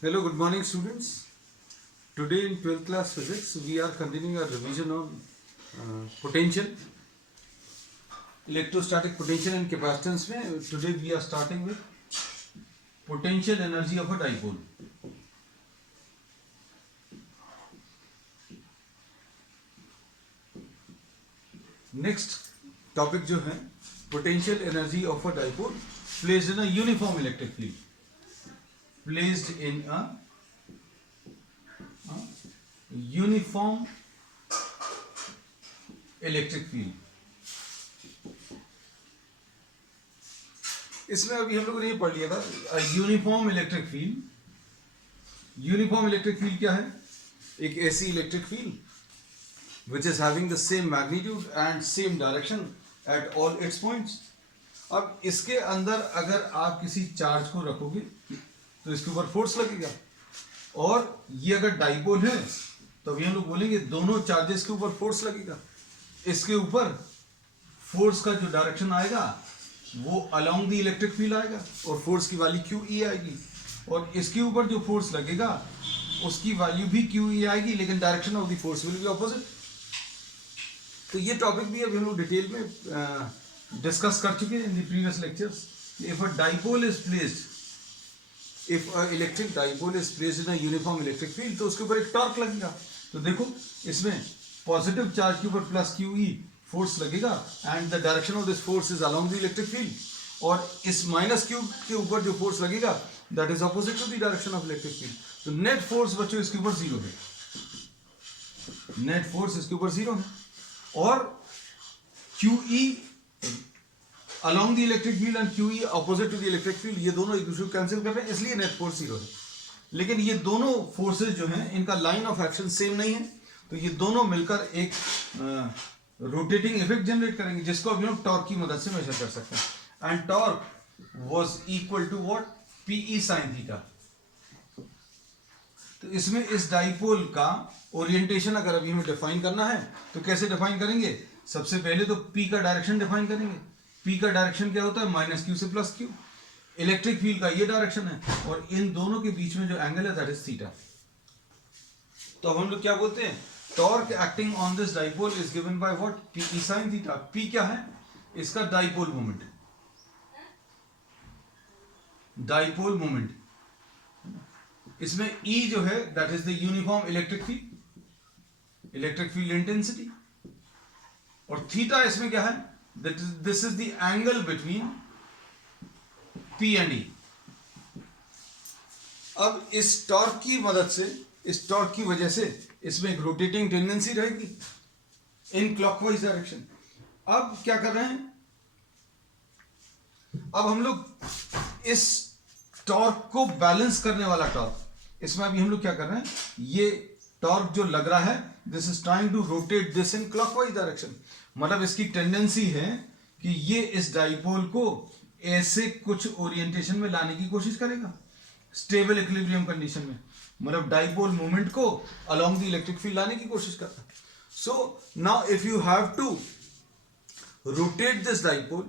Hello, good morning students. Today in 12th class physics we are continuing our revision on potential, electrostatic potential and capacitance में today we are starting with potential energy of a dipole. Next topic जो है potential energy of a dipole placed in a uniform electric field. Placed in a uniform electric field. इसमें अभी हम लोगों ने ये पढ़ लिया था uniform electric field. Uniform electric field क्या है? एक ऐसी electric field which is having the same magnitude and same direction at all it's points. अब इसके अंदर अगर आप किसी चार्ज को रखोगे तो इसके ऊपर फोर्स लगेगा, और ये अगर डाइपोल है तो अभी हम लोग बोलेंगे दोनों चार्जेस के ऊपर फोर्स लगेगा. इसके ऊपर फोर्स का जो डायरेक्शन आएगा वो अलोंग द इलेक्ट्रिक फील्ड आएगा और फोर्स की वैल्यू क्यू ई आएगी, और इसके ऊपर जो फोर्स लगेगा उसकी वैल्यू भी क्यू ई आएगी, लेकिन direction of the force will be opposite. तो ये टॉपिक भी अभी हम लोग डिटेल में डिस्कस कर चुके हैं in the previous lectures. If a dipole is placed, if a electric dipole is placed in a uniform electric field तो उसके ऊपर एक टॉर्क लगेगा. तो देखो इसमें पॉजिटिव चार्ज के ऊपर प्लस क्यू ई फोर्स लगेगा and the direction of this force is along the electric field, और इस माइनस क्यू के ऊपर जो फोर्स लगेगा that is opposite to the direction of electric field. तो नेट फोर्स बच्चों इसके ऊपर जीरो है. नेट फोर्स इसके ऊपर जीरो है, और q E along the electric field and q E opposite to the electric field, ये दोनों एक दूसरे को कैंसिल कर रहे हैं, इसलिए नेट फोर्स जीरो है. लेकिन ये दोनों फोर्सेज जो हैं इनका लाइन ऑफ एक्शन सेम नहीं है, तो ये दोनों मिलकर एक रोटेटिंग इफेक्ट जनरेट करेंगे जिसको अभी हम टॉर्क की मदद से मेजर कर सकते हैं. And torque was equal to what? PE sine theta. तो इसमें इस डाइपोल का ओरिएंटेशन अगर अभी हमें डिफाइन करना है तो कैसे डिफाइन करेंगे? सबसे पहले तो पी का डायरेक्शन डिफाइन करेंगे. पी का डायरेक्शन क्या होता है? माइनस क्यू से प्लस क्यू. इलेक्ट्रिक फील्ड का ये डायरेक्शन है, और इन दोनों के बीच में जो एंगल है दैट इज थीटा. तो हम लोग क्या बोलते हैं? Torque acting on this dipole is given by what? P sine theta. P क्या है? इसका डाइपोल मोमेंट. डाइपोल मोमेंट इसमें ई जो है that is the uniform electric field, electric field intensity, और थीटा इसमें क्या है? This is the angle between P and E. अब इस टॉर्क की मदद से, इस टॉर्क की वजह से इसमें एक रोटेटिंग टेंडेंसी रहेगी इन क्लॉकवाइज डायरेक्शन. अब क्या कर रहे हैं? अब हम लोग इस टॉर्क को बैलेंस करने वाला टॉर्क, इसमें अभी हम लोग क्या कर रहे हैं? ये टॉर्क जो लग रहा है this is trying to rotate this in clockwise direction. मतलब इसकी टेंडेंसी है कि ये इस डाइपोल को ऐसे कुछ ओरिएंटेशन में लाने की कोशिश करेगा स्टेबल इक्विलिब्रियम कंडीशन में. मतलब डाइपोल मोमेंट को अलोंग द इलेक्ट्रिक फील्ड लाने की कोशिश करता है. So now if you have to rotate this dipole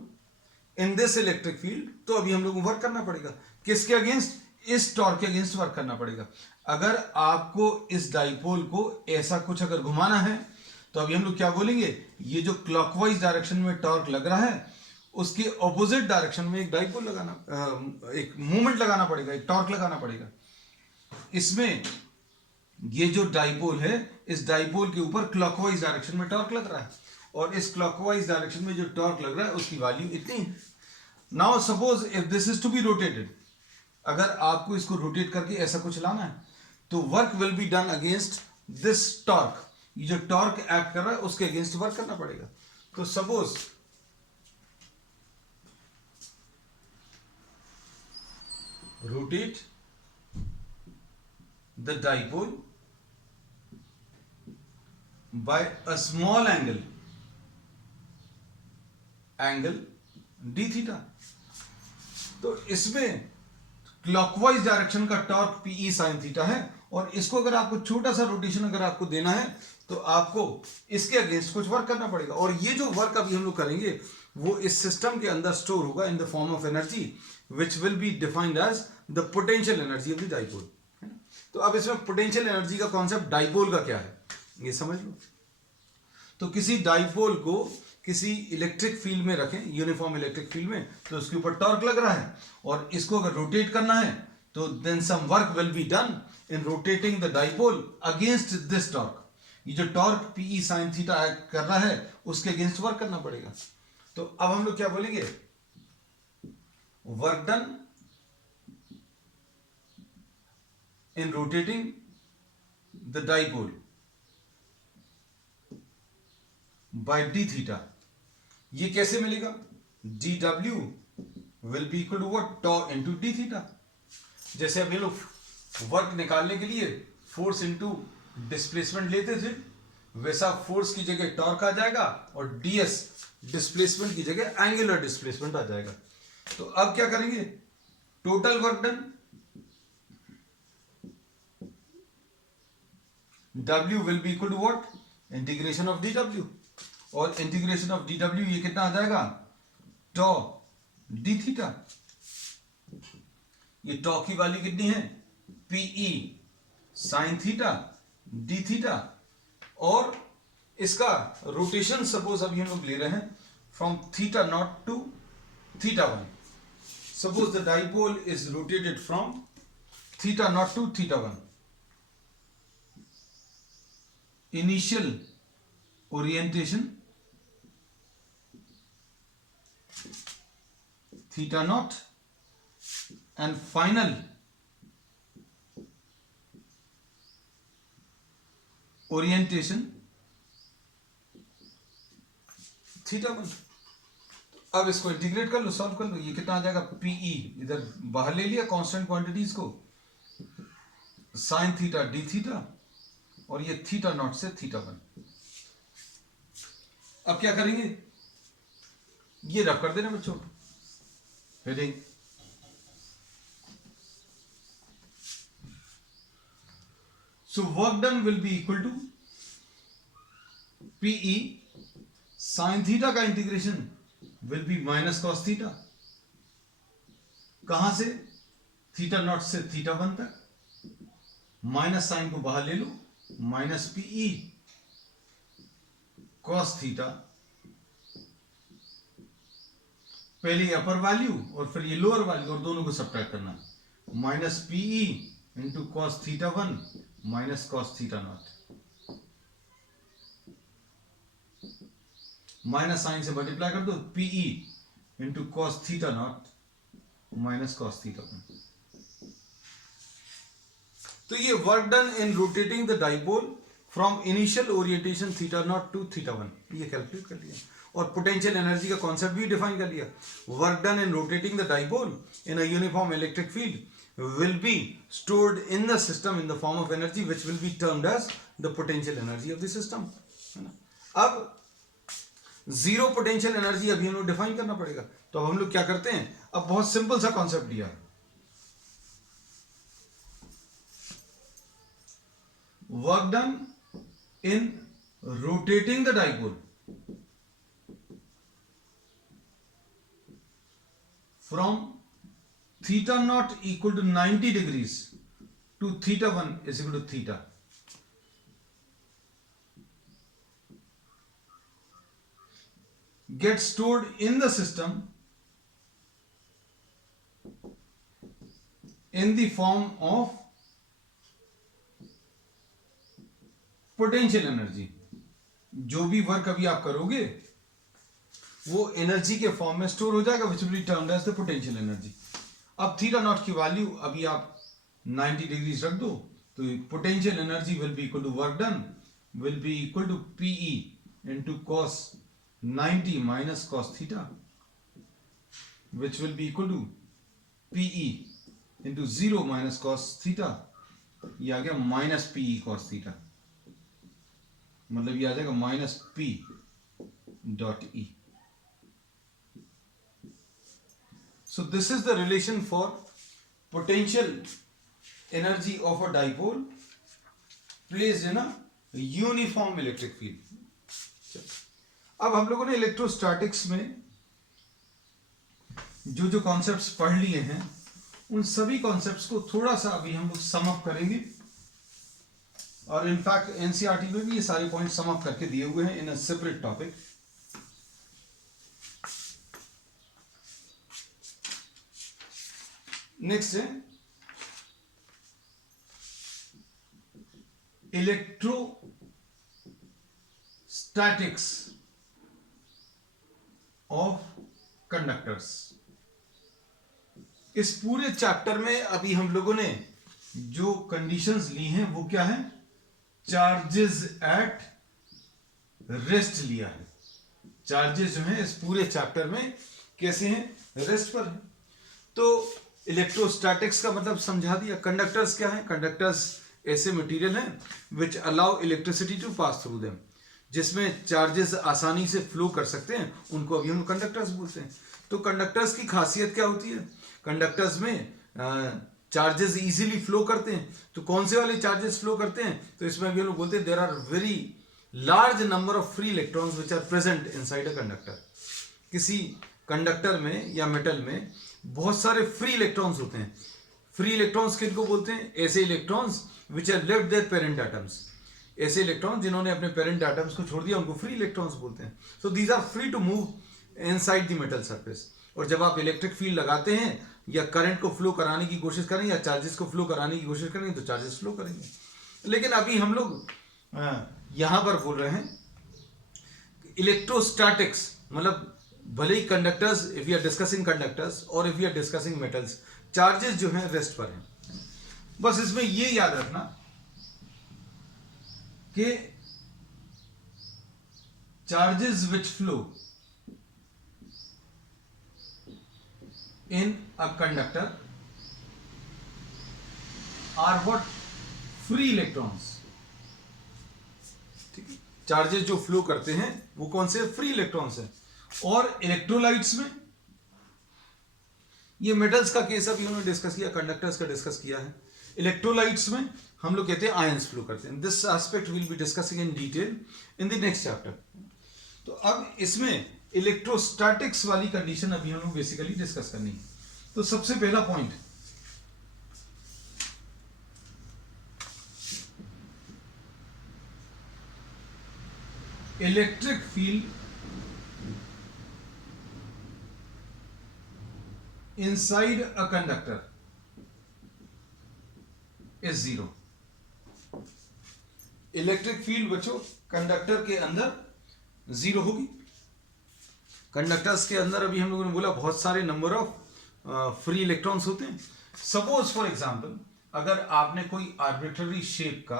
in this electric field, तो अभी हम लोग को वर्क करना पड़ेगा. किसके अगेंस्ट? इस टॉर्क के अगेंस्ट वर्क करना पड़ेगा. अगर आपको इस डाइपोल को ऐसा कुछ अगर घुमाना है तो अभी हम लोग क्या बोलेंगे? ये जो क्लॉकवाइज डायरेक्शन में टॉर्क लग रहा है उसके ऑपोजिट डायरेक्शन में एक डाइपोल लगाना, एक मूवमेंट लगाना पड़ेगा, एक टॉर्क लगाना पड़ेगा. इसमें ये जो डाइपोल है, इस डाइपोल के ऊपर क्लॉकवाइज डायरेक्शन में टॉर्क लग रहा है, और इस क्लॉकवाइज डायरेक्शन में जो टॉर्क लग रहा है उसकी वैल्यू इतनी है. Now suppose if this is to be rotated, अगर आपको इसको रोटेट करके ऐसा कुछ लाना है तो work will be done against this torque. ये जो टॉर्क एक्ट कर रहा है उसके अगेंस्ट वर्क करना पड़ेगा. तो suppose rotate the dipole by a small angle d theta. तो इसमें क्लॉकवाइज डायरेक्शन का टॉर्क पीई साइन थीटा है, और इसको अगर आपको छोटा सा रोटेशन अगर आपको देना है तो आपको इसके अगेंस्ट कुछ वर्क करना पड़ेगा. और ये जो वर्क अभी हम लोग करेंगे वो इस सिस्टम के अंदर स्टोर होगा in the form of energy which will be defined as the potential energy of the dipole. तो अब इसमें पोटेंशियल एनर्जी का कॉन्सेप्ट डाइपोल का क्या है ये समझ लो। तो किसी डाइपोल को किसी इलेक्ट्रिक फील्ड में रखें, यूनिफॉर्म इलेक्ट्रिक फील्ड में, तो उसके ऊपर टॉर्क लग रहा है और इसको अगर रोटेट करना है तो then some work will be done in rotating the dipole against this torque. ये जो टॉर्क पीई साइन थीटा कर रहा है उसके अगेंस्ट वर्क करना पड़ेगा। तो अब हम लोग क्या बोलेंगे, work done in rotating the dipole by d theta. ये कैसे मिलेगा, d W will be equal to what, tau into d theta. जैसे अब ये लोग वर्क निकालने के लिए फोर्स इंटू डिस्प्लेसमेंट लेते थे, वैसा फोर्स की जगह टॉर्क आ जाएगा और डीएस डिस्प्लेसमेंट की जगह एंगुलर डिस्प्लेसमेंट आ जाएगा। तो अब क्या करेंगे, total work done W will be equal to what, integration of d W, और इंटीग्रेशन ऑफ डी डब्ल्यू ये कितना आ जाएगा, टॉ डी थीटा। ये टॉ की वैल्यू कितनी है, pE sine theta d theta, और इसका रोटेशन सपोज अभी हम लोग ले रहे हैं from theta naught to theta one. Suppose the dipole is rotated from theta naught to theta one. Initial orientation theta naught and final orientation theta one. अब इसको इंटीग्रेट कर लो, सॉल्व कर लो, ये कितना आ जाएगा, पीई इधर बाहर ले लिया कांस्टेंट क्वांटिटीज को, साइन थीटा डी थीटा, और ये थीटा नॉट से थीटा वन। अब क्या करेंगे, ये रफ कर देना बच्चों, heading so work done will be equal to PE sin theta का integration will be minus cos theta। कहां से, थीटा नॉट से थीटा वन तक, माइनस साइन को बाहर ले लो, माइनस पीई cos थीटा, पहले अपर वैल्यू और फिर ये लोअर वैल्यू और दोनों को सब्ट्रैक्ट करना, minus pE into cos theta one minus cos theta naught, minus sine से मल्टीप्लाई कर दो, pE into cos theta naught minus cos theta one. तो ये work done in rotating the dipole from initial orientation theta naught to theta one, ये calculate कर लिया, और potential energy का कॉन्सेप्ट भी डिफाइन कर लिया। Work done in rotating the dipole in a uniform electric field will be stored in the system in the form of energy which will be termed as the potential energy of the system, है ना। अब zero potential energy अभी हमें define करना पड़ेगा। तो अब हम लोग क्या करते हैं, अब बहुत सिंपल सा कॉन्सेप्ट लिया, work done in rotating the dipole from theta naught equal to 90 degrees to theta 1 is equal to theta, gets stored in the system in the form of potential energy। जो भी work अभी आप करोगे वो energy के form में store हो जाएगा, which will be termed as the potential energy। अब थीटा नॉट की वैल्यू अभी आप 90 डिग्रीज रख दो, तो potential energy will be equal to work done will be equal to pE into cos 90 minus cos theta, which will be equal to pE into 0 minus cos theta, ये आ गया minus PE cos theta, मतलब ये आ जाएगा minus P dot E. So this is the relation for potential energy of a dipole placed in a uniform electric field। अब हम लोगों ने इलेक्ट्रोस्टैटिक्स में जो जो कॉन्सेप्ट्स पढ़ लिए हैं उन सभी कॉन्सेप्ट्स को थोड़ा सा अभी हम लोग सम अप करेंगे, और इनफैक्ट एनसीईआरटी में भी ये सारे पॉइंट सम अप करके दिए हुए हैं इन अ सेपरेट टॉपिक। नेक्स्ट है इलेक्ट्रोस्टैटिक्स ऑफ कंडक्टर्स। इस पूरे चैप्टर में अभी हम लोगों ने जो कंडीशंस ली हैं वो क्या है, चार्जेस एट रेस्ट लिया है। चार्जेस जो हैं इस पूरे चैप्टर में कैसे हैं, रेस्ट पर है। तो इलेक्ट्रोस्टैटिक्स का मतलब समझा दिया। कंडक्टर्स क्या है, कंडक्टर्स ऐसे मटेरियल हैं which allow electricity to pass through them, जिसमें चार्जेस आसानी से फ्लो कर सकते हैं, उनको अभी हम कंडक्टर्स बोलते हैं। तो कंडक्टर्स की खासियत क्या होती है, कंडक्टर्स में चार्जेस इजीली फ्लो करते हैं। तो कौन से वाले चार्जेस फ्लो करते हैं, तो इसमें भी हम लोग बोलते हैं there are very large number of free electrons which are present inside a conductor. किसी कंडक्टर में या मेटल में बहुत सारे फ्री इलेक्ट्रॉन्स होते हैं। फ्री इलेक्ट्रॉन्स किनको बोलते हैं, ऐसे electrons which are left their parent atoms. ऐसे इलेक्ट्रॉन जिन्होंने अपने पेरेंट एटम्स को छोड़ दिया उनको फ्री इलेक्ट्रॉन्स बोलते हैं। So these are free to move inside the metal surface. और जब आप इलेक्ट्रिक फील्ड लगाते हैं या करंट को फ्लो कराने की कोशिश करें या चार्जेस को फ्लो कराने की कोशिश करेंगे तो चार्जेस फ्लो करेंगे। लेकिन अभी हम लोग यहां पर बोल रहे हैं इलेक्ट्रोस्टैटिक्स, मतलब भले ही conductors, if you are discussing conductors और if you are discussing metals, charges जो हैं रेस्ट पर हैं। बस इसमें ये याद रखना कि charges which flow in a conductor are what, free electrons. ठीक है, चार्जेस जो फ्लो करते हैं वो कौन से, फ्री इलेक्ट्रॉन्स हैं। और इलेक्ट्रोलाइट्स में, ये मेटल्स का केस अभी उन्होंने डिस्कस किया, कंडक्टर्स का डिस्कस किया है। इलेक्ट्रोलाइट्स में हम लोग कहते हैं आयंस फ्लो करते हैं। This aspect will be discussing in detail in the next chapter. तो अब इसमें इलेक्ट्रोस्टैटिक्स वाली कंडीशन अभी हम लोग बेसिकली डिस्कस करनी है। तो सबसे पहला point, electric field inside a conductor is zero। Electric field बच्चों कंडक्टर के अंदर जीरो होगी। कंडक्टर्स के अंदर अभी हम लोगों ने बोला बहुत सारे नंबर ऑफ फ्री इलेक्ट्रॉन्स होते हैं। सपोज फॉर एग्जांपल अगर आपने कोई आर्बिट्ररी शेप का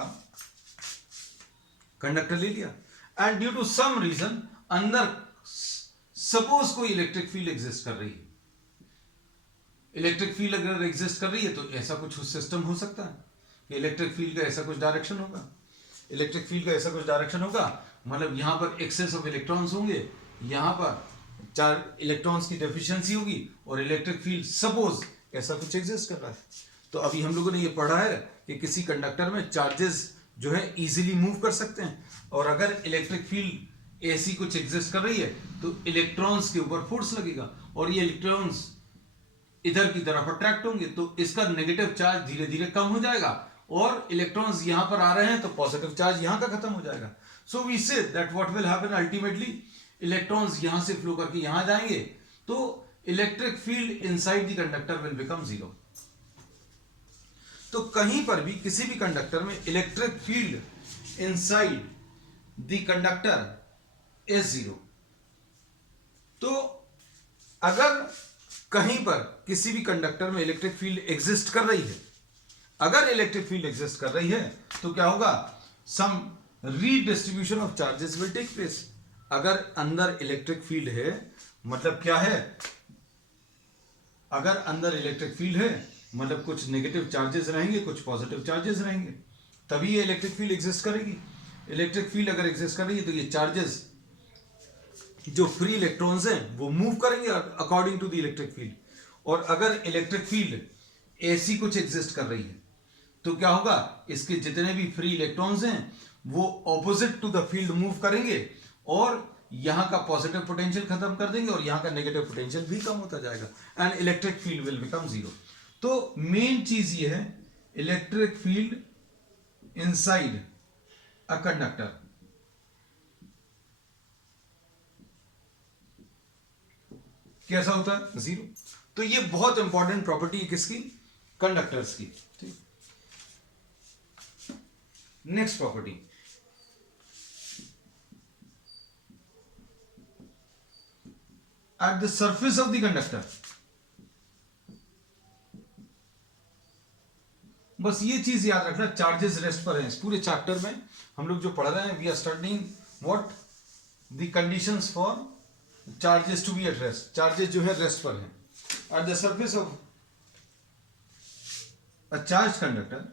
कंडक्टर ले लिया and due to some reason अंदर सपोज कोई इलेक्ट्रिक फील्ड एग्जिस्ट कर रही है। इलेक्ट्रिक फील्ड अगर एग्जिस्ट कर रही है तो ऐसा कुछ सिस्टम हो सकता है कि इलेक्ट्रिक फील्ड का ऐसा कुछ डायरेक्शन होगा। इलेक्ट्रिक फील्ड का ऐसा कुछ डायरेक्शन होगा मतलब यहां पर एक्सेस ऑफ इलेक्ट्रॉन्स होंगे, यहां पर चार इलेक्ट्रॉन्स की डेफिशिएंसी होगी और इलेक्ट्रिक फील्ड सपोज ऐसा कुछ एग्जिस्ट कर रहा है। तो अभी हम लोगों ने ये पढ़ा है कि किसी कंडक्टर में चार्जेस जो है इजीली मूव कर सकते हैं, और अगर इलेक्ट्रिक फील्ड ऐसी कुछ एग्जिस्ट कर रही है तो इलेक्ट्रॉन्स के ऊपर फोर्स लगेगा और ये इलेक्ट्रॉन्स इधर की तरफ अट्रैक्ट होंगे, तो इसका नेगेटिव चार्ज धीरे धीरे कम हो जाएगा और इलेक्ट्रॉन्स यहां पर आ रहे हैं तो पॉजिटिव चार्ज यहां का खत्म हो जाएगा। So we say that what will happen ultimately, electrons यहां से फ्लो करके यहां जाएंगे तो electric field inside the conductor will become zero. तो कहीं पर भी किसी भी कंडक्टर में electric field inside the conductor is zero. तो अगर कहीं पर किसी भी कंडक्टर में इलेक्ट्रिक फील्ड एग्जिस्ट कर रही है, अगर इलेक्ट्रिक फील्ड एग्जिस्ट कर रही है तो क्या होगा, some redistribution of charges will take place. अगर अंदर इलेक्ट्रिक फील्ड है मतलब क्या है, अगर अंदर इलेक्ट्रिक फील्ड है मतलब कुछ नेगेटिव चार्जेस रहेंगे, कुछ पॉजिटिव चार्जेस रहेंगे, तभी ये इलेक्ट्रिक फील्ड एग्जिस्ट करेगी। इलेक्ट्रिक फील्ड अगर एग्जिस्ट कर रही है तो ये चार्जेस जो फ्री इलेक्ट्रॉन्स हैं वो मूव करेंगे according to the electric field. और अगर इलेक्ट्रिक फील्ड ऐसी कुछ एग्जिस्ट कर रही है तो क्या होगा, इसके जितने भी फ्री इलेक्ट्रॉन्स हैं वो opposite to the field move करेंगे और यहां का पॉजिटिव पोटेंशियल खत्म कर देंगे और यहां का नेगेटिव पोटेंशियल भी कम होता जाएगा and electric field will become zero. तो मेन चीज ये है, electric field inside a conductor, कैसा होता है? जीरो। तो ये बहुत इंपॉर्टेंट प्रॉपर्टी है किसकी? कंडक्टर्स की। ठीक, next property, eight the surface of the conductor, बस ये चीज याद रखना, चार्जेस रेस्ट पर हैं। इस पूरे चैप्टर में हम लोग जो पढ़ रहे हैं, we are studying what the conditions for charges to be at rest. Charges जो है रेस्ट पर हैं। At the surface of a charge conductor,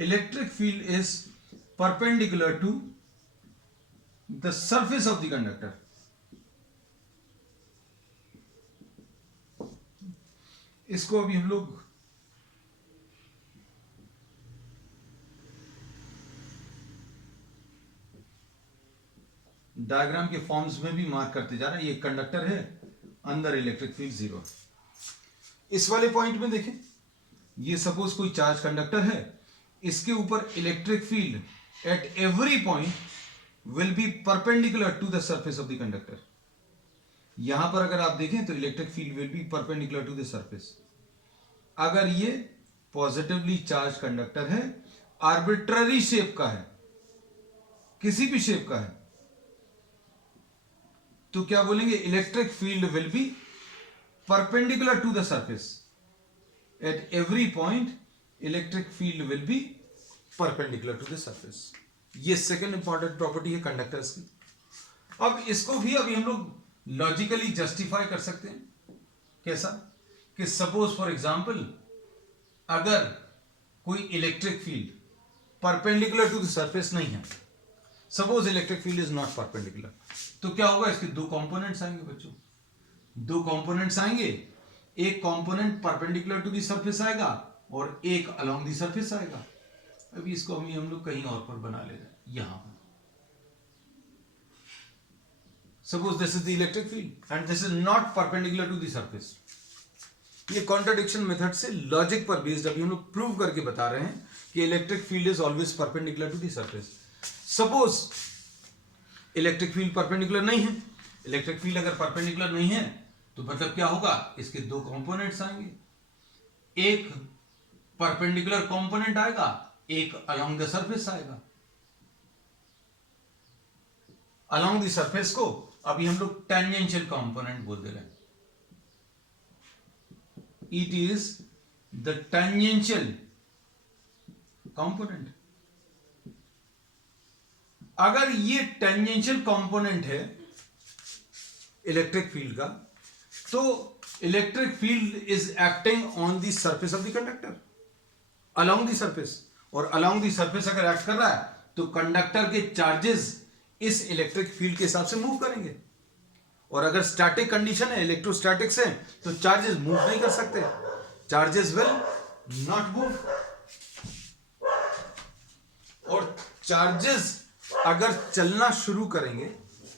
electric field is perpendicular to the surface of the conductor. इसको अभी हम लोग diagram के forms में भी मार्क करते जा रहे हैं। ये कंडक्टर है, अंदर इलेक्ट्रिक फील्ड जीरो है। इस वाले पॉइंट में देखें, ये सपोज कोई चार्ज कंडक्टर है, इसके ऊपर electric field at every point will be perpendicular to the surface of the conductor. यहां पर अगर आप देखें तो electric field will be perpendicular to the surface. अगर ये पॉजिटिवली चार्ज कंडक्टर है, आर्बिट्ररी शेप का है, किसी भी शेप का है, तो क्या बोलेंगे? Electric field will be perpendicular to the surface. At every point electric field will be perpendicular to the surface. ये सेकेंड इंपॉर्टेंट प्रॉपर्टी है कंडक्टर्स की। अब इसको भी अभी हम लोग लॉजिकली जस्टिफाई कर सकते हैं। कैसा? कि सपोज फॉर एग्जांपल, अगर कोई electric field perpendicular to the surface नहीं है, suppose electric field is not perpendicular, तो क्या होगा? इसके दो कंपोनेंट्स आएंगे बच्चों, दो कंपोनेंट्स आएंगे। एक component perpendicular to the surface आएगा और एक अलोंग द सरफेस आएगा। अभी इसको हम लोग कहीं और पर बना ले रहे हैं, यहां पर। Suppose this is the electric field and this is not perpendicular to the surface. ये कॉन्ट्रडिक्शन मेथड से लॉजिक पर बेस्ड अभी हम लोग प्रूव करके बता रहे हैं कि electric field is always perpendicular to the surface. Suppose electric field perpendicular नहीं है। इलेक्ट्रिक फील्ड अगर परपेंडिकुलर नहीं है तो मतलब क्या होगा? इसके दो कंपोनेंट्स आएंगे, एक परपेंडिकुलर कंपोनेंट आएगा, एक अलोंग द सरफेस आएगा। अलोंग द सरफेस को अभी हम लोग टेंजेंशियल कंपोनेंट बोल दे रहे हैं। It is the tangential component. अगर ये टेंजेंशियल कंपोनेंट है इलेक्ट्रिक फील्ड का, तो electric field is acting on the surface of the conductor, along the surface. और अलोंग द सरफेस अगर एक्ट कर रहा है तो कंडक्टर के चार्जेस इस इलेक्ट्रिक फील्ड के हिसाब से मूव करेंगे। और अगर स्टैटिक कंडीशन है, इलेक्ट्रोस्टैटिक्स है, तो चार्जेस मूव नहीं कर सकते, चार्जेस विल नॉट मूव। और चार्जेस अगर चलना शुरू करेंगे,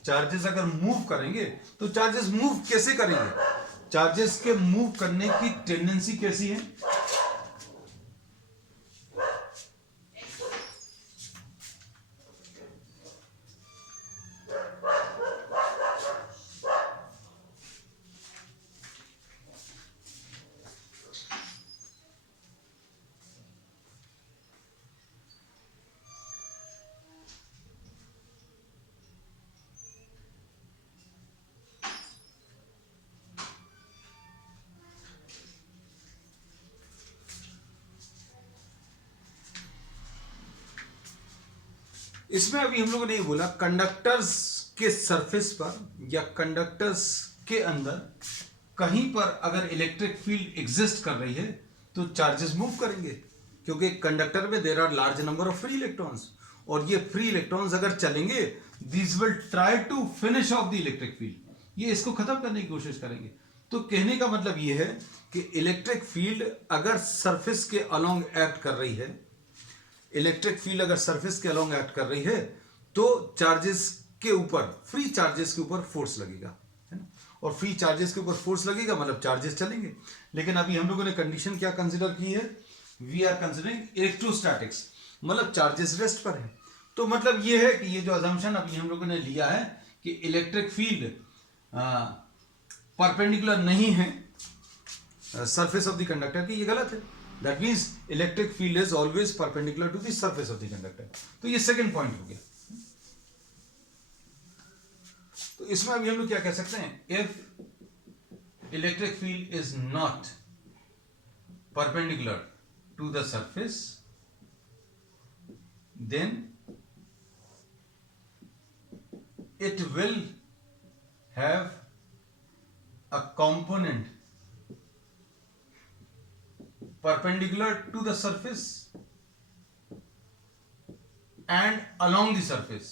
चार्जेस अगर मूव करेंगे, तो चार्जेस मूव कैसे करेंगे? चार्जेस के मूव करने की टेंडेंसी कैसी है? इसमें अभी हम लोगों ने ये बोला, कंडक्टर्स के सरफेस पर या कंडक्टर्स के अंदर कहीं पर अगर इलेक्ट्रिक फील्ड एग्जिस्ट कर रही है तो चार्जेस मूव करेंगे, क्योंकि कंडक्टर में there are large number of free electrons, और ये फ्री इलेक्ट्रॉन्स अगर चलेंगे, this will try to finish off the electric field, ये इसको खत्म करने की कोशिश करेंगे। तो कहने का मतलब ये है कि इलेक्ट्रिक फील्ड अगर सरफेस के अलोंग एक्ट कर रही है, इलेक्ट्रिक फील्ड अगर सरफेस के अलोंग एक्ट कर रही है तो चार्जेस के ऊपर, फ्री चार्जेस के ऊपर फोर्स लगेगा, है ना। और फ्री चार्जेस के ऊपर फोर्स लगेगा मतलब चार्जेस चलेंगे। लेकिन अभी हम लोगों ने कंडीशन क्या कंसीडर की है, वी आर कंसीडरिंग इलेक्ट्रोस्टैटिक्स, मतलब चार्जेस रेस्ट पर है। तो मतलब ये है कि ये जो अजम्पशन अभी हम लोगों ने लिया है कि इलेक्ट्रिक फील्ड परपेंडिकुलर नहीं है सरफेस ऑफ द कंडक्टर की, ये गलत है। That means electric field is always perpendicular to the surface of the conductor. तो ये सेकंड पॉइंट हो गया। तो इसमें अभी हम लोग क्या कह सकते हैं, if electric field is not perpendicular to the surface then it will have a component perpendicular to the surface and along the surface.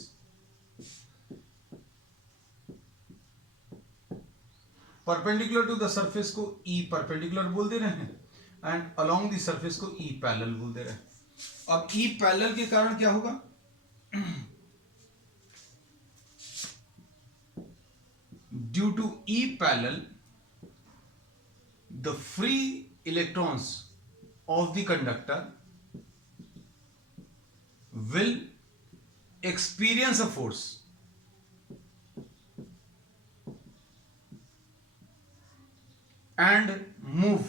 Perpendicular to the surface को E perpendicular बोल दे रहे हैं and along the surface को E parallel बोल दे रहे हैं। अब E parallel के कारण क्या होगा, due to E parallel the free electrons of the conductor will experience a force and move।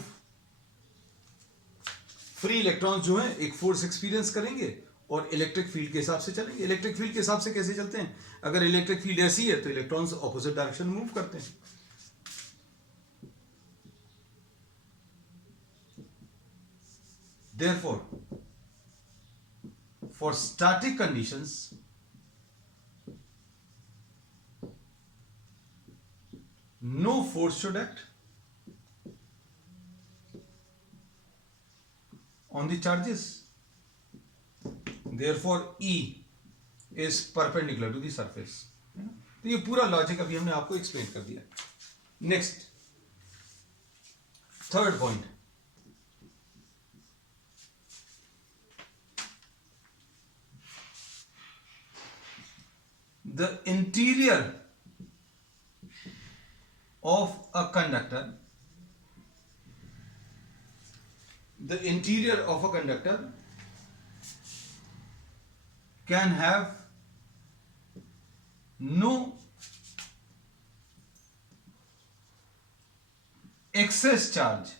Free electrons जो हैं एक फोर्स एक्सपीरियंस करेंगे और इलेक्ट्रिक फील्ड के हिसाब से चलेंगे। इलेक्ट्रिक फील्ड के हिसाब से कैसे चलते हैं, अगर इलेक्ट्रिक फील्ड ऐसी है तो इलेक्ट्रॉन्स ऑपोजिट डायरेक्शन मूव करते हैं। Therefore, for static conditions, no force should act on the charges. Therefore, E is perpendicular to the surface. तो ये पूरा लॉजिक अभी हमने आपको एक्सप्लेन कर दिया। Next, third point, the interior of a conductor, the interior of a conductor can have no excess charge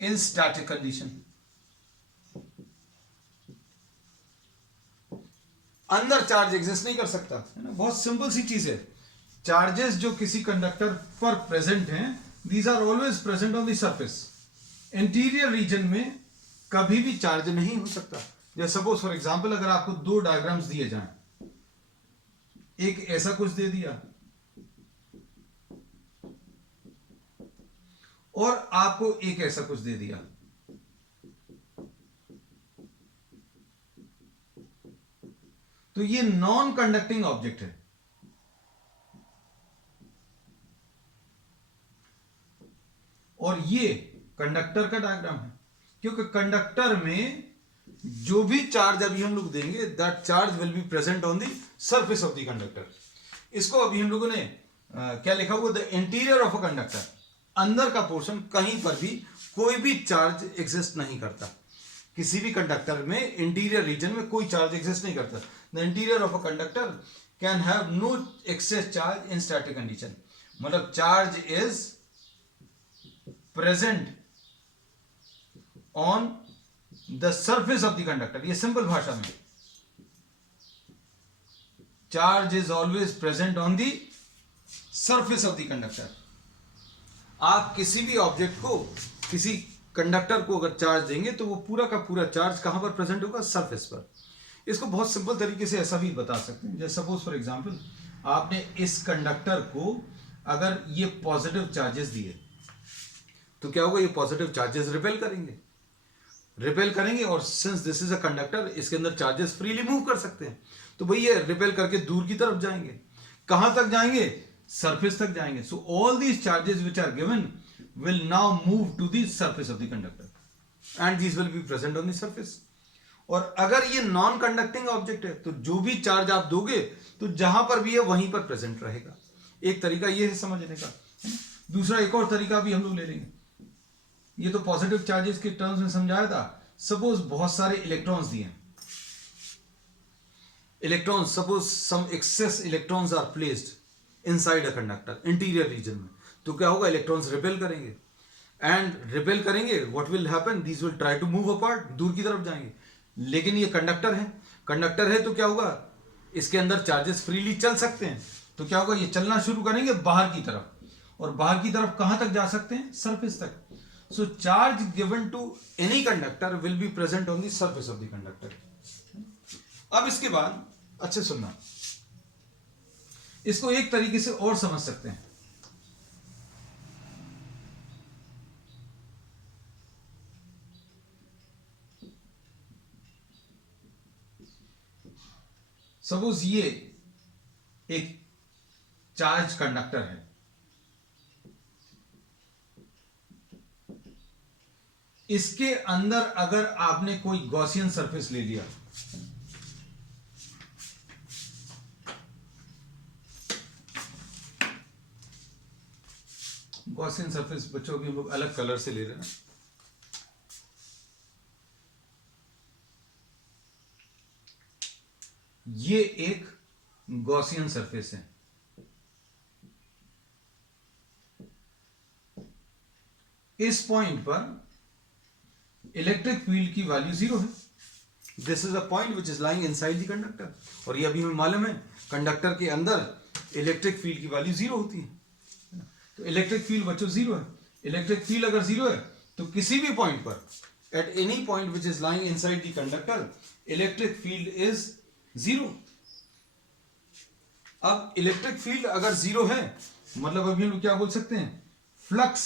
in static condition। अंदर charge exist नहीं कर सकता, है ना। बहुत सिंपल सी चीज है, चार्जेस जो किसी कंडक्टर पर प्रेजेंट हैं these are always present on the surface. Interior region में कभी भी चार्ज नहीं हो सकता। जैसे सपोज फॉर एग्जांपल अगर आपको दो डायग्राम्स दिए जाएं, एक ऐसा कुछ दे दिया और आपको एक ऐसा कुछ दे दिया, तो ये नॉन कंडक्टिंग ऑब्जेक्ट है। और ये कंडक्टर का डायग्राम है, क्योंकि कंडक्टर में जो भी चार्ज अभी हम लोग देंगे that charge will be present on the surface of the conductor. इसको अभी हम लोगों ने क्या लिखा हुआ, the interior of a conductor, अंदर का पोर्शन कहीं पर भी कोई भी चार्ज एग्जिस्ट नहीं करता। किसी भी कंडक्टर में इंटीरियर रीजन में कोई चार्ज एग्जिस्ट नहीं करता। The interior of a conductor can have no excess charge in static condition, मतलब charge is present on the surface of the conductor. ये सिंपल भाषा में, charge is always present on the surface of the conductor. आप किसी भी object को, किसी conductor को अगर चार्ज देंगे तो वो पूरा का पूरा चार्ज कहां पर प्रेजेंट होगा, सरफेस पर। इसको बहुत सिंपल तरीके से ऐसा भी बता सकते हैं, जैसे सपोज फॉर एग्जांपल आपने इस कंडक्टर को अगर ये पॉजिटिव चार्जेस दिए तो क्या होगा, ये पॉजिटिव चार्जेस रिपेल करेंगे और since this is a conductor इसके अंदर चार्जेस फ्रीली मूव कर सकते हैं, तो भाई ये रिपेल करके दूर की तरफ जाएंगे। कहां तक जाएंगे, सरफेस तक जाएंगे। So all these charges which are given will now move to the surface of the conductor and these will be present on the surface. और अगर ये नॉन कंडक्टिंग ऑब्जेक्ट है तो जो भी चार्ज आप दोगे तो जहां पर भी है वहीं पर प्रेजेंट रहेगा. एक तरीका ये है समझने का. दूसरा एक और तरीका भी हम लोग ले लेंगे. ये तो पॉजिटिव चार्जेस के टर्म्स में समझाया था. सपोज बहुत सारे इलेक्ट्रॉन्स दिए. Electrons, suppose some excess electrons are placed inside a conductor interior region में, तो क्या होगा, इलेक्ट्रॉन्स रिपेल करेंगे. एंड रिपेल करेंगे, what will happen, these will try to move apart, दूर की तरफ जाएंगे. लेकिन ये कंडक्टर है, कंडक्टर है तो क्या होगा, इसके अंदर चार्जेस फ्रीली चल सकते हैं. तो क्या होगा, ये चलना शुरू करेंगे बाहर की तरफ. और बाहर की तरफ कहां तक जा सकते हैं, सरफेस तक. So charge given to any conductor will be present on the surface of the conductor. अब इसके बाद अच्छे सुनना, इसको एक तरीके से और समझ सकते हैं. सपोज ये एक चार्ज कंडक्टर है. इसके अंदर अगर आपने कोई गॉसियन सरफेस ले लिया, गॉसियन सरफेस बच्चों की हम लोग अलग कलर से ले रहे हैं. ये एक गॉसियन सरफेस है. इस पॉइंट पर इलेक्ट्रिक फील्ड की वैल्यू 0 है. This is a point which is lying inside the conductor. और ये अभी हमें मालूम है कंडक्टर के अंदर इलेक्ट्रिक फील्ड की वैल्यू 0 होती है. तो इलेक्ट्रिक फील्ड बच्चों 0 है. इलेक्ट्रिक फील्ड अगर 0 है तो किसी भी पॉइंट पर, at any point which is lying inside the conductor, electric field is 0. अब इलेक्ट्रिक फील्ड अगर 0 है, मतलब अभी हम लोग क्या बोल सकते हैं, flux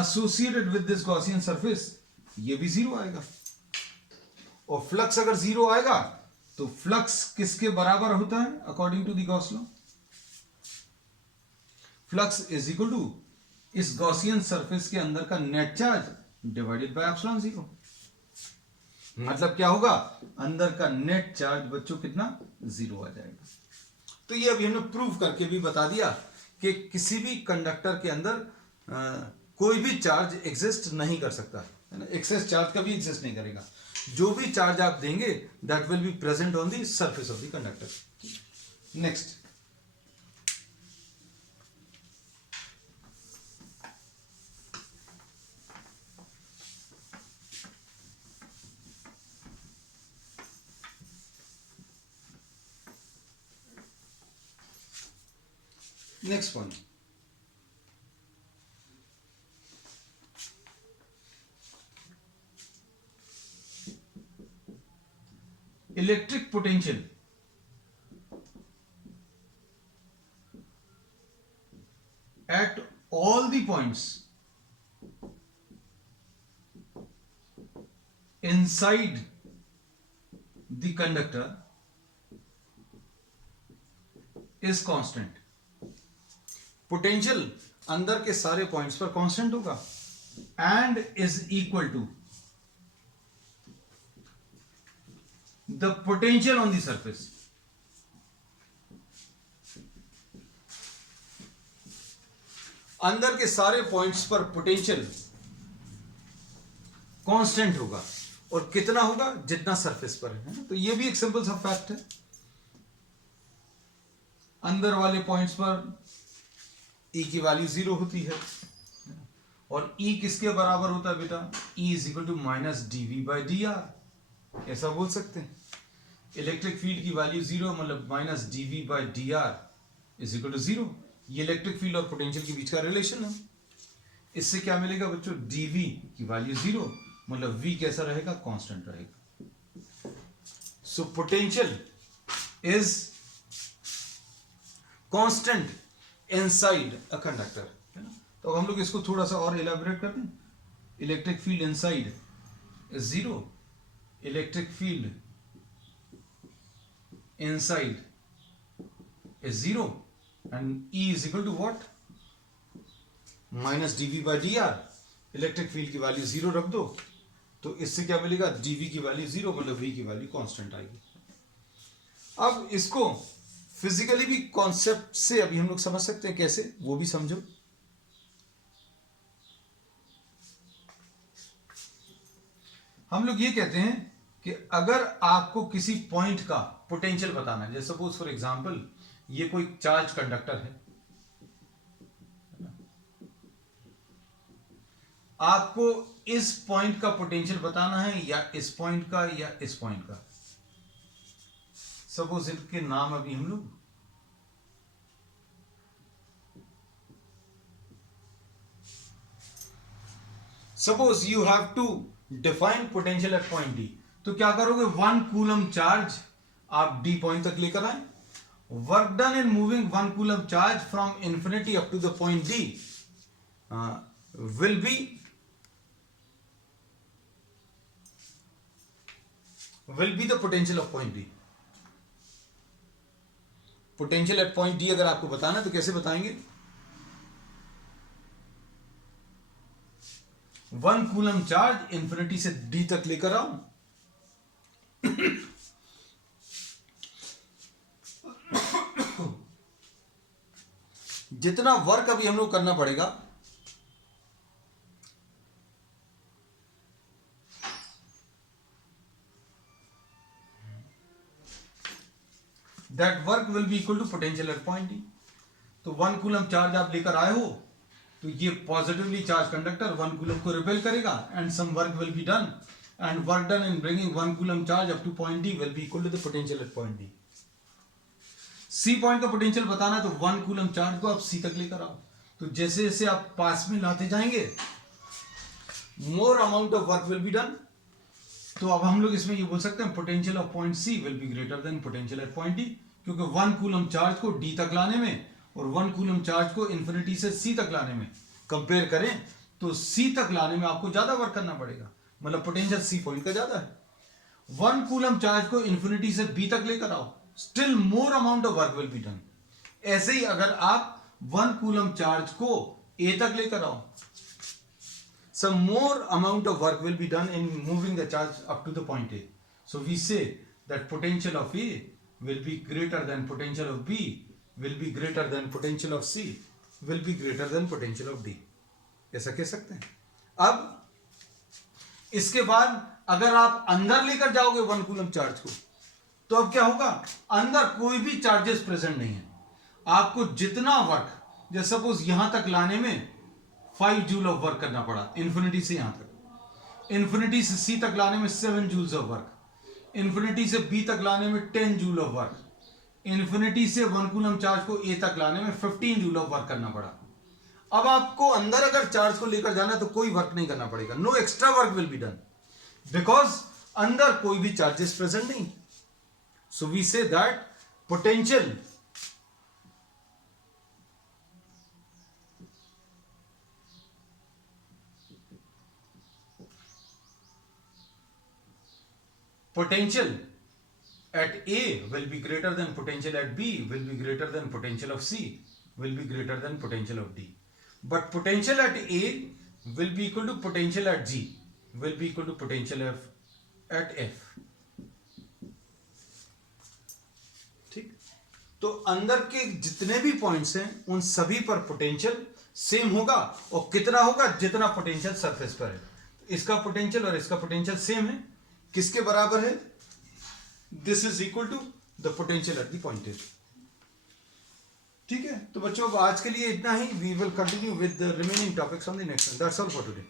associated with this Gaussian surface, ये भी 0 आएगा. और फ्लक्स अगर 0 आएगा तो फ्लक्स किसके बराबर होता है according to the Gauss law, flux is equal to इस गॉसियन सरफेस के अंदर का net charge divided by epsilon 0. मतलब क्या होगा, अंदर का नेट चार्ज बच्चों कितना, 0 आ जाएगा. तो ये अभी हमने प्रूव करके भी बता दिया कि किसी भी कंडक्टर के अंदर कोई भी चार्ज एग्जिस्ट नहीं कर सकता है ना. एक्सेस चार्ज कभी एग्जिस्ट नहीं करेगा. जो भी चार्ज आप देंगे that will be present on the surface of the conductor. Next, next one, electric potential at all the points inside the conductor is constant. Potential अंदर के सारे पॉइंट्स पर कांस्टेंट होगा and is equal to the potential on the surface. अंदर के सारे points पर potential constant होगा. और कितना होगा, जितना सरफेस पर है. तो ये भी एक सिंपल सा फैक्ट है. अंदर वाले पॉइंट्स पर E की वैल्यू 0 होती है. और E किसके बराबर होता है बेटा, E is equal to minus dV by dr. ऐसा बोल सकते हैं. इलेक्ट्रिक फील्ड की वैल्यू 0 मतलब minus dV by dr is equal to 0. ये इलेक्ट्रिक फील्ड और पोटेंशियल के बीच का रिलेशन है. इससे क्या मिलेगा बच्चों, dV की वैल्यू 0 मतलब V कैसा रहेगा, कांस्टेंट रहेगा. So potential is constant inside a conductor, है ना. तो हम लोग इसको थोड़ा सा और इलेबोरेट करते हैं. Electric field inside is 0, electric field inside is 0 and E is equal to what, minus dv by dr, electric field की वैल्यू 0 रख दो, तो इससे क्या मिलेगा, dv की वैल्यू 0, मतलब v की वैल्यू कांस्टेंट आएगी। अब इसको फिजिकली भी कॉन्सेप्ट से अभी हम लोग समझ सकते हैं, कैसे वो भी समझो। हम लोग ये कहते हैं कि अगर आपको किसी पॉइंट का पोटेंशियल बताना है, जैसे सपोज फॉर एग्जांपल ये कोई चार्ज कंडक्टर है, आपको इस पॉइंट का पोटेंशियल बताना है, या इस पॉइंट का, या इस पॉइंट का। सपोज इनके नाम अभी हम लोग suppose you have to define potential at point D, तो क्या करोगे, 1 कूलम चार्ज आप डी पॉइंट तक लेकर आए, work done in moving 1 coulomb charge from infinity up to the point D will be the potential of point D. Potential at point D अगर आपको बताना है तो कैसे बताएंगे, 1 कूलम चार्ज इंफिनिटी से डी तक लेकर आओ, जितना वर्क अभी हम लोग करना पड़ेगा, that work will be equal to potential at point D. तो 1 कूलम चार्ज आप लेकर आए हो, तो ये पॉजिटिवली चार्ज कंडक्टर 1 कूलम को रिपेल करेगा, and some work will be done, and work done in bringing 1 coulomb charge up to point D will be equal to the potential at point D. C point का potential बताना है, तो 1 coulomb charge को आप सी तक लेकर आओ, तो जैसे जैसे आप पास में लाते जाएंगे, more amount of work will be done. तो अब हम लोग इसमें ये बोल सकते हैं potential of point C will be greater than potential at point D, क्योंकि 1 कूलम चार्ज को डी तक लाने में और 1 कूलम चार्ज को इंफिनिटी से सी तक लाने में कंपेयर करें, तो सी तक लाने में आपको ज्यादा वर्क करना पड़ेगा, मतलब पोटेंशियल सी पॉइंट का ज्यादा है। 1 कूलम चार्ज को इंफिनिटी से बी तक लेकर आओ, still more amount of work will be done. ऐसे ही अगर आप 1 कूलम चार्ज को ए तक लेकर आओ, some more amount of work will be done in moving the charge up to the point A. So we say that potential of A will be greater than potential of B, will be greater than potential of C, will be greater than potential of D. ऐसा कह सकते हैं। अब इसके बाद अगर आप अंदर लेकर जाओगे 1 कूलम चार्ज को, तो अब क्या होगा, अंदर कोई भी चार्जेस प्रेजेंट नहीं है, आपको जितना वर्क, जैसे सपोज यहां तक लाने में 5 जूल ऑफ वर्क करना पड़ा, इंफिनिटी से यहां तक, इंफिनिटी से सी तक लाने में 7 जूल्स ऑफ वर्क, इंफिनिटी से बी तक लाने में 10 जूल ऑफ वर्क, इंफिनिटी से 1 कूलम चार्ज को ए तक लाने में 15 जूल ऑफ वर्क करना पड़ा। अब आपको अंदर अगर चार्ज को लेकर जाना है तो कोई वर्क नहीं करना पड़ेगा, no extra work will be done, because अंदर कोई भी चार्जेस प्रेजेंट नहीं। So we say that potential potential at A will be greater than potential at B, will be greater than potential of C, will be greater than potential of D. But potential at A will be equal to potential at G, will be equal to potential at F. ठीक, तो अंदर के जितने भी points हैं उन सभी पर पोटेंशियल सेम होगा, और कितना होगा, जितना पोटेंशियल सरफेस पर है। इसका पोटेंशियल और इसका पोटेंशियल सेम है, किसके बराबर है, this is equal to the potential at the point A. ठीक है, तो बच्चों आज के लिए इतना ही, we will continue with the remaining topics on the next one. That's all for today.